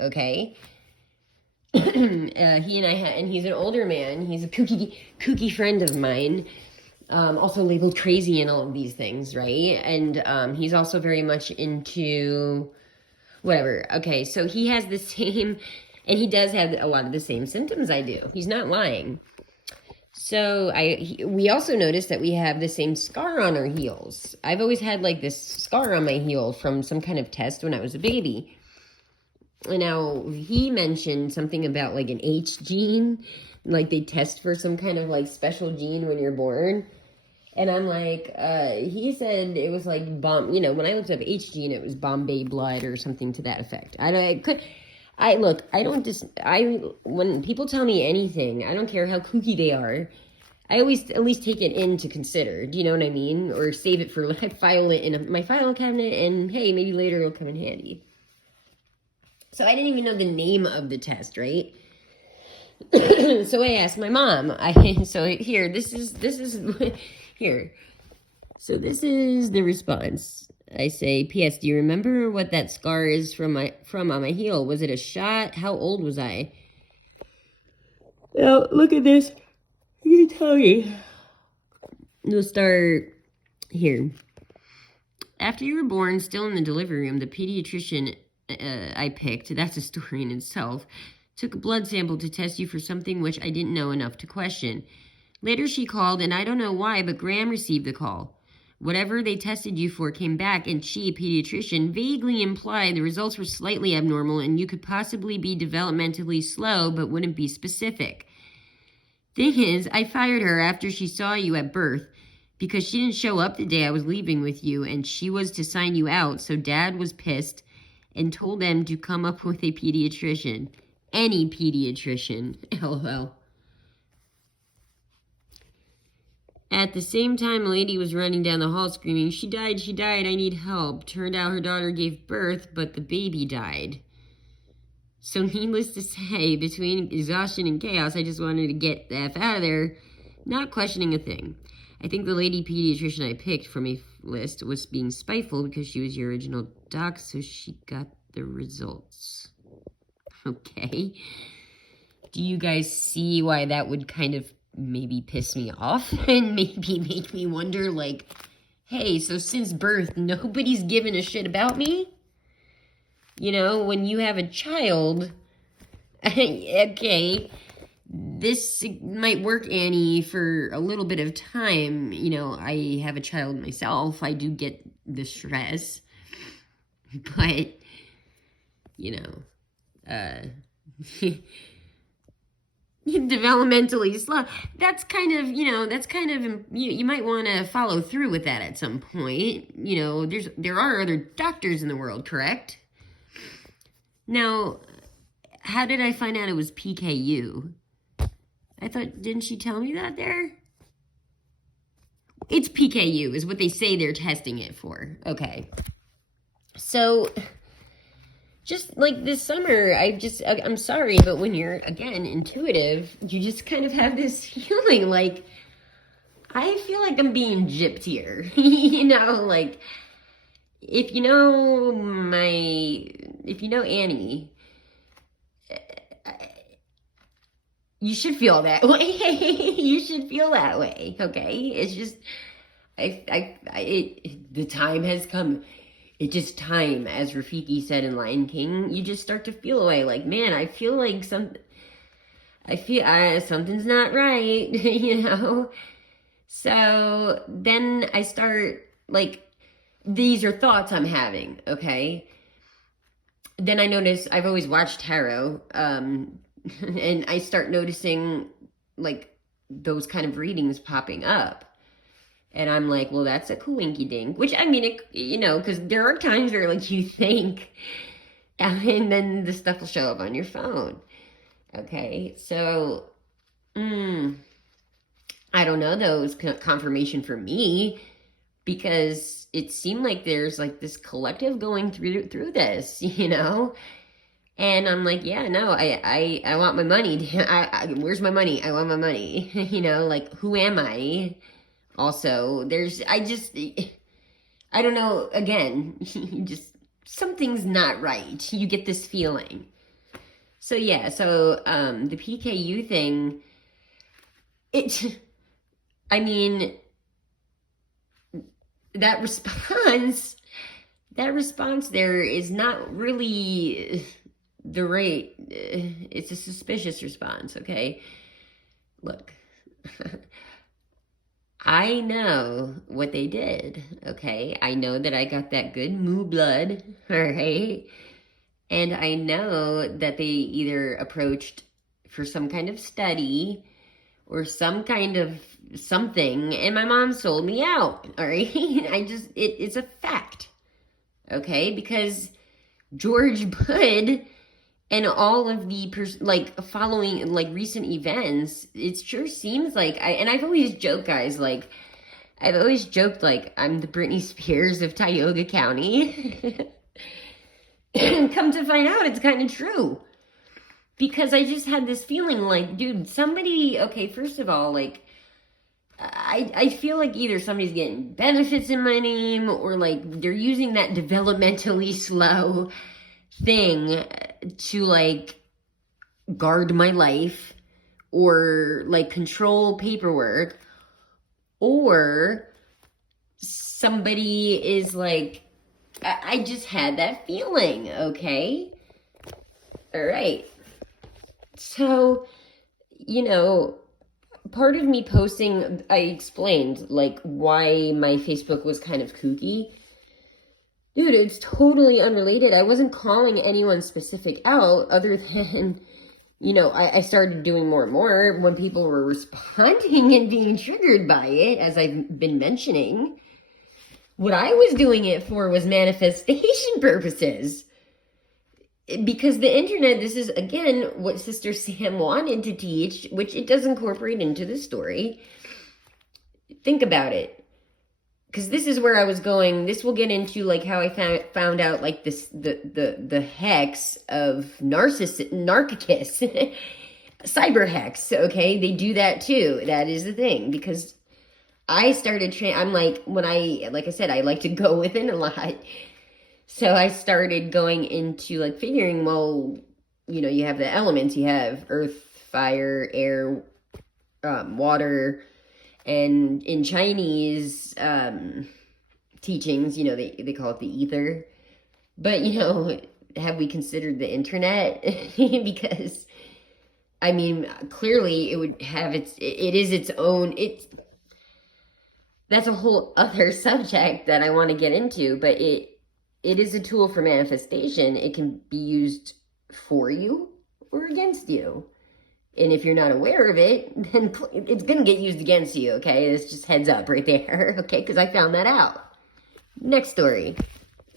okay? He and I had, and he's an older man. He's a kooky friend of mine. Also labeled crazy and all of these things, right? And he's also very much into whatever. Okay, so he has the same, and he does have a lot of the same symptoms I do. He's not lying. So we also noticed that we have the same scar on our heels. I've always had like this scar on my heel from some kind of test when I was a baby. And now he mentioned something about like an H gene, like they test for some kind of like special gene when you're born. And I'm like, he said it was like when I looked up H gene, it was Bombay blood or something to that effect. When people tell me anything, I don't care how kooky they are, I always at least take it in to consider. Do you know what I mean? Or save it for, like, file it in my file cabinet, and hey, maybe later it'll come in handy. So I didn't even know the name of the test, right? So I asked my mom. So this is the response. I say, P.S. Do you remember what that scar is from on my heel? Was it a shot? How old was I? Now, look at this. You can tell you. We'll start here. After you were born, still in the delivery room, the pediatrician I picked, that's a story in itself, took a blood sample to test you for something which I didn't know enough to question. Later she called, and I don't know why, but Graham received the call. Whatever they tested you for came back, and she, pediatrician, vaguely implied the results were slightly abnormal and you could possibly be developmentally slow but wouldn't be specific. Thing is, I fired her after she saw you at birth because she didn't show up the day I was leaving with you, and she was to sign you out, so Dad was pissed and told them to come up with a pediatrician. Any pediatrician. LOL. At the same time, a lady was running down the hall screaming, she died, I need help. Turned out her daughter gave birth, but the baby died. So needless to say, between exhaustion and chaos, I just wanted to get the F out of there, not questioning a thing. I think the lady pediatrician I picked from a list was being spiteful because she was your original doc, so she got the results. Okay. Do you guys see why that would kind of maybe piss me off and maybe make me wonder, like, hey, so since birth, nobody's given a shit about me? You know, when you have a child, okay, this might work, Annie, for a little bit of time. You know, I have a child myself. I do get the stress. But, you know, developmentally slow. That's kind of, you might want to follow through with that at some point. You know, there are other doctors in the world, correct? Now, how did I find out it was PKU? I thought, didn't she tell me that there? It's PKU is what they say they're testing it for. Okay. So, just like this summer, I'm sorry, but when you're, again, intuitive, you just kind of have this feeling like, I feel like I'm being gypped here. You know, like, if you know Annie, you should feel that way. You should feel that way, okay? It's just, the time has come. It's just time, as Rafiki said in Lion King. You just start to feel away, like, man, I feel like something's not right, you know? So then I start, like, these are thoughts I'm having, okay? Then I notice, I've always watched tarot, and I start noticing, like, those kind of readings popping up. And I'm like, well, that's a coinky dink. Which, I mean, because there are times where, like, you think, and then the stuff will show up on your phone. Okay, so, I don't know, though, it was confirmation for me, because it seemed like there's, like, this collective going through this, you know? And I'm like, yeah, no, I want my money. Where's my money? I want my money. You know, like, who am I? Also, I don't know, again, something's not right. You get this feeling. So yeah, so the PKU thing, it, I mean, that response, that response there is not really the right, it's a suspicious response, okay? Look, I know what they did, okay? I know that I got that good moo blood, all right? And I know that they either approached for some kind of study or some kind of something, and my mom sold me out, all right? It's a fact, okay? Because George Bush and all of the following like recent events, it sure seems like I've always joked, guys, like I've always joked like I'm the Britney Spears of Tioga County. Come to find out, it's kind of true. Because I just had this feeling like, dude, somebody, okay, first of all, like, I feel like either somebody's getting benefits in my name or like they're using that developmentally slow thing to like guard my life or like control paperwork, or somebody is like, I just had that feeling, okay? All right. So, part of me posting, I explained like why my Facebook was kind of kooky. Dude, it's totally unrelated. I wasn't calling anyone specific out other than, I started doing more and more when people were responding and being triggered by it, as I've been mentioning. What I was doing it for was manifestation purposes. Because the internet, this is, again, what Sister Sam wanted to teach, which it does incorporate into the story. Think about it. Because this is where I was going. This will get into like how I found out like this the hex of narcissist cyber hex. Okay, they do that too. That is the thing, because I started I'm like, like I said, I like to go within a lot. So I started going into like figuring, well, you have the elements. You have earth, fire, air, water. And in Chinese teachings, they call it the ether. But, have we considered the internet? Because, clearly it would have it is its own, that's a whole other subject that I want to get into, but it is a tool for manifestation. It can be used for you or against you. And if you're not aware of it, then it's going to get used against you, okay? It's just heads up right there, okay? Because I found that out. Next story.